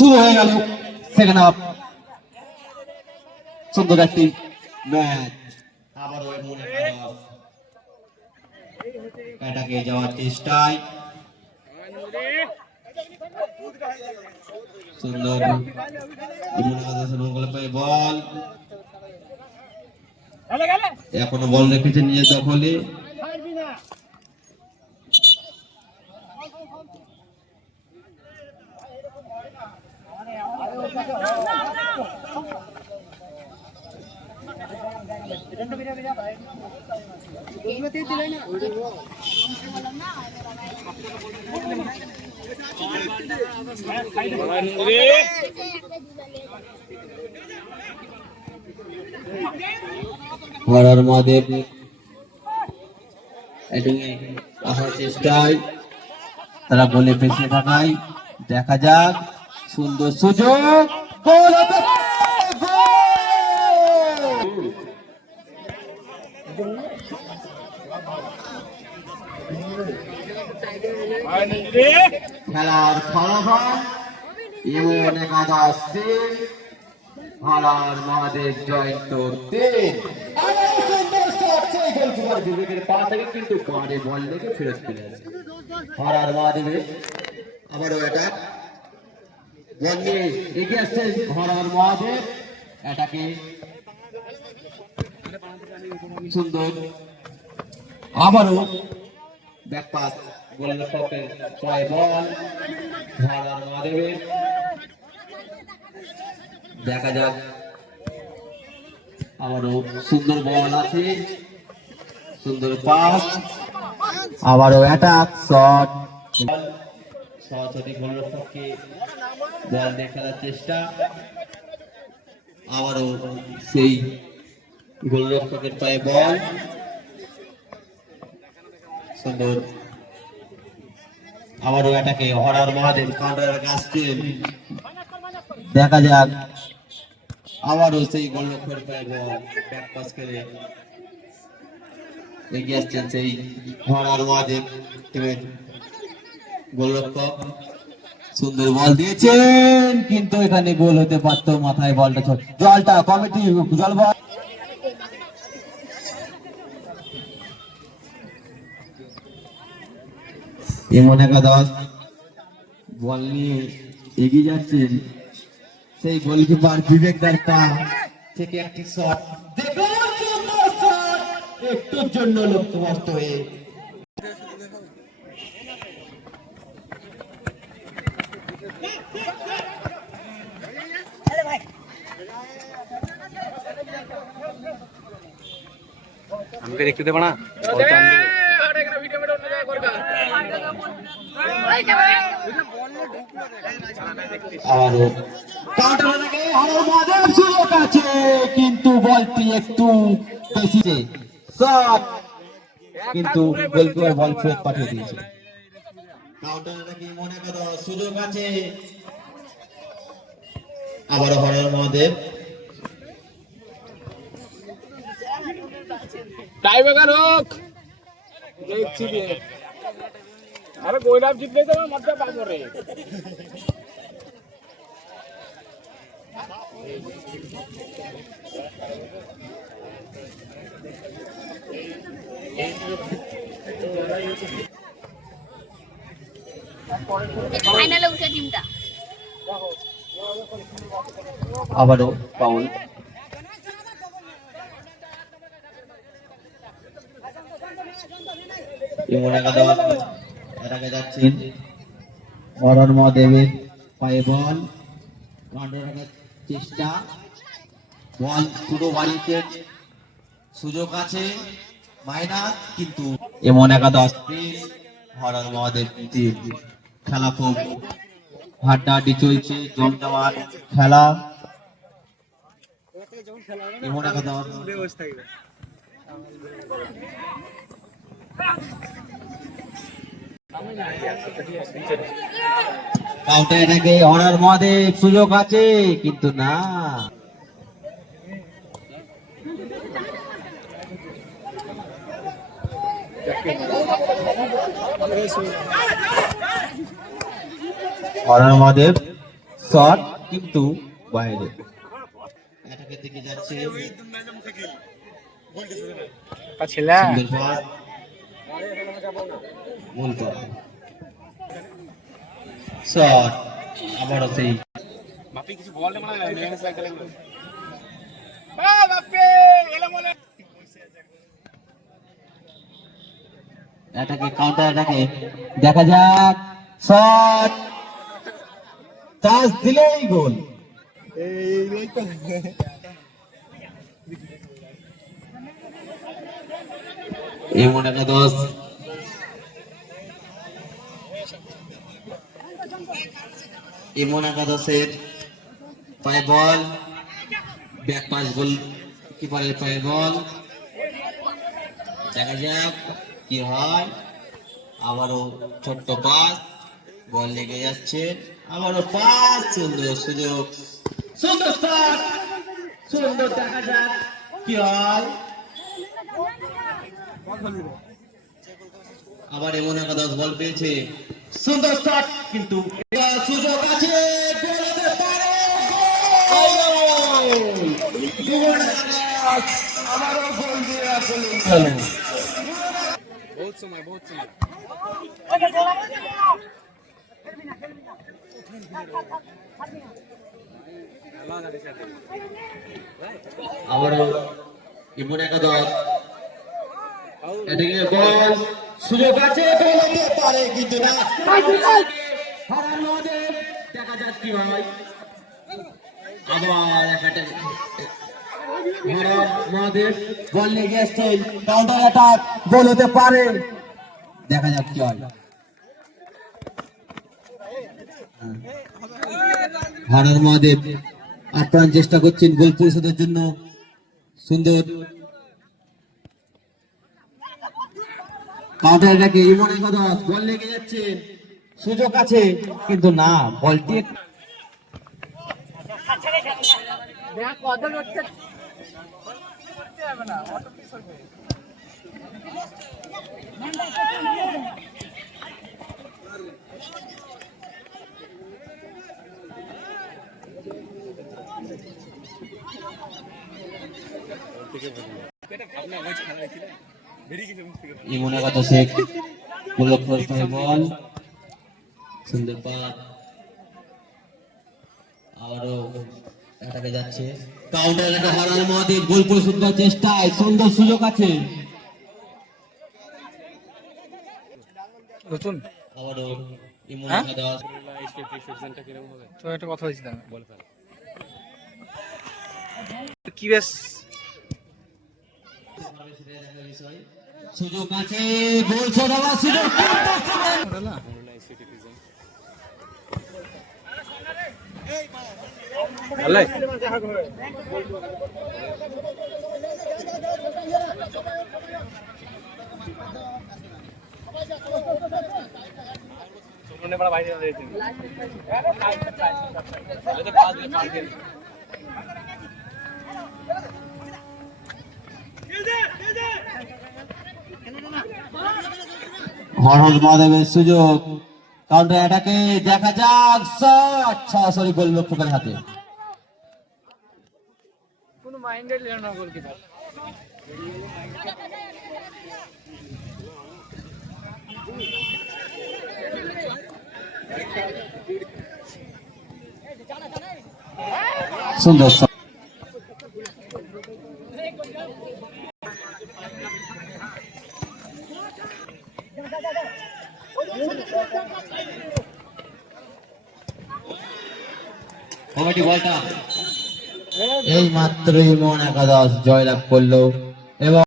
শুরু হয়ে গেল সেকেন্ড হাফ। সুন্দর একটি ম্যাচ। আবারও মনে এটাকে যাওয়ার চেষ্টায় সুন্দর বল, এখনো বল রেখেছে নিয়ে দখলে। হরার মহাদেব আসার চেষ্টায় তারা বলে পেছিয়ে থাকায় দেখা যাক সুন্দর সুযোগ, গোল খেলার ফলাফল এমন একাদশ তিন, হরার মহাদেব জয়ন্ত 3। বিবেকের পা থেকে কিন্তু বারে বল লেগে ফেরত চলে আসে হরার মহাদেবের। আবারও এটা বল নিয়ে এগিয়ে আসছে হরার মহাদেব। এটাকে সুন্দর আবারও ব্যাক পাস, গোলরক্ষকের ছয় বল হরার মহাদেবের। দেখা যাক আবারও সুন্দর বল আছে, সুন্দর পাস, আবারও অ্যাটাক শট। সহজটি গোলরক্ষককে বল দিয়ে খেলার চেষ্টা, আবারও সেই গোলরক্ষকের পায়ে বল, সুন্দর আবারও এটাকে হরার মহাদেব কাউন্টার আসছেন। দেখা যাক আবারও সেই গোলরক্ষকের পায়ে বল, ব্যাক পাস খেলে এগিয়ে আসছেন সেই হরার মহাদেব টিমের গোলরক্ষক। সুন্দর বল দিয়েছেন কিন্তু এখানে গোল হতে পারত, মাথায় বলটা ছোট। জলটা কমিটি জল বল এমন একাদশ বল নিয়ে এগিয়ে যাচ্ছেন সেই গোলকিপার বিবেক দারকা থেকে একটি শট, একটুর জন্য লক্ষ্যভ্রষ্ট হয়ে আমাকে দেখতে দেবো না। কিন্তু বলটি একটু বেশি, কিন্তু গোলকিপার বল ফেরত পাঠিয়ে দিয়েছে। মনে করো সুযোগ আছে আবার হরার মহাদেব। টাইব্রেকার হোক দেখছি রে। আরে গোইরাব জিতলে তো মজা পাবো রে। ফাইনালে উঠে টিমটা আবারও পাউল। যাচ্ছেন হরার মহাদেবের পায়ে বল, চেষ্টা, বল পুরো বাড়িতে সুযোগ আছে মাইনাস, কিন্তু এমন একাদশ হরার মহাদেব খেলা খুব হাড্ডাহাড্ডি চলছে, জমজমাট খেলা। এমন একাদশ কাউন্টার এটাকে হরার মহাদেব সুযোগ আছে কিন্তু না, হরার মহাদেব শট কিন্তু বাইরে। অ্যাটাকের দিকে যাচ্ছে ছেলে সুন্দর পাস, গোল করা শট, আবারও সেই বাপি কিছু বল না মানে মেগানেস লাগতে লাগলো বাপি এলো বলে অ্যাটাকে কাউন্টার অ্যাটাকে দেখা যাক শট, টাচ দিলেই গোল। এমন একাদশ পায়ে বল, ব্যাক পাস, গোল কিপারের পায়ে বল, দেখা যাক কি হয়। আবারও ছোট্ট পাস, বল লেগে যাচ্ছে, আবারও পাস, সুন্দর সুযোগ, সুন্দর স্টার্ট, সুন্দর, দেখা যাক কি হয়। আবার এমন একাদশ বল পেয়েছে, সুন্দর স্টার্ট, কিন্তু এবার সুযোগ আছে, গোল হতে পারে, গোল! এমন একাদশ আবারও গোল দিয়ে গেল। বহুত সময় আবারও এমন একাদশ, এদিকে বল, সুযোগ আছে, গোল হতে পারে, কিন্তু না, হারানো ওদের, দেখা যাক কি হয়। আবার একটা মহাদেব বল লেগে আসছে, কাউন্টার অ্যাটাক, গোল হতে পারে, দেখা যাক কি হয়। হারার মহাদেব আপ্রাণ চেষ্টা করছেন গোল পরিশোধের জন্য, সুন্দর কাউন্টার অ্যাটাকে ইমন একাদশ, বল লেগে যাচ্ছে, সুযোগ আছে, কিন্তু না, বলটি ইমন একাদশে বল, সুন্দর পাস, আবারও অ্যাটাকে যাচ্ছে, কাউন্টার অ্যাটাকে হারার মহাদেব গোল পরিশোধ করার চেষ্টায়, সুন্দর সুযোগ আছে, নতুন আবারও ইমন একাদশ, তো একটা কথা হয়েছিল কি বেশ সুযোগ আছে, গোল ছোড়াবার সুযোগ, আল্লাহ হরহর মহাদেবের সুযোগ, কাউন্টার অ্যাটাকে দেখা যাক শট, সরাসরি গোলরক্ষকের হাতে। কোনো মাইন্ডেড লেন না গোলকিপার সুন্দর শট, কমিটি বলটা এই মাত্রই ইমন একাদশ জয়লাভ করলো এবং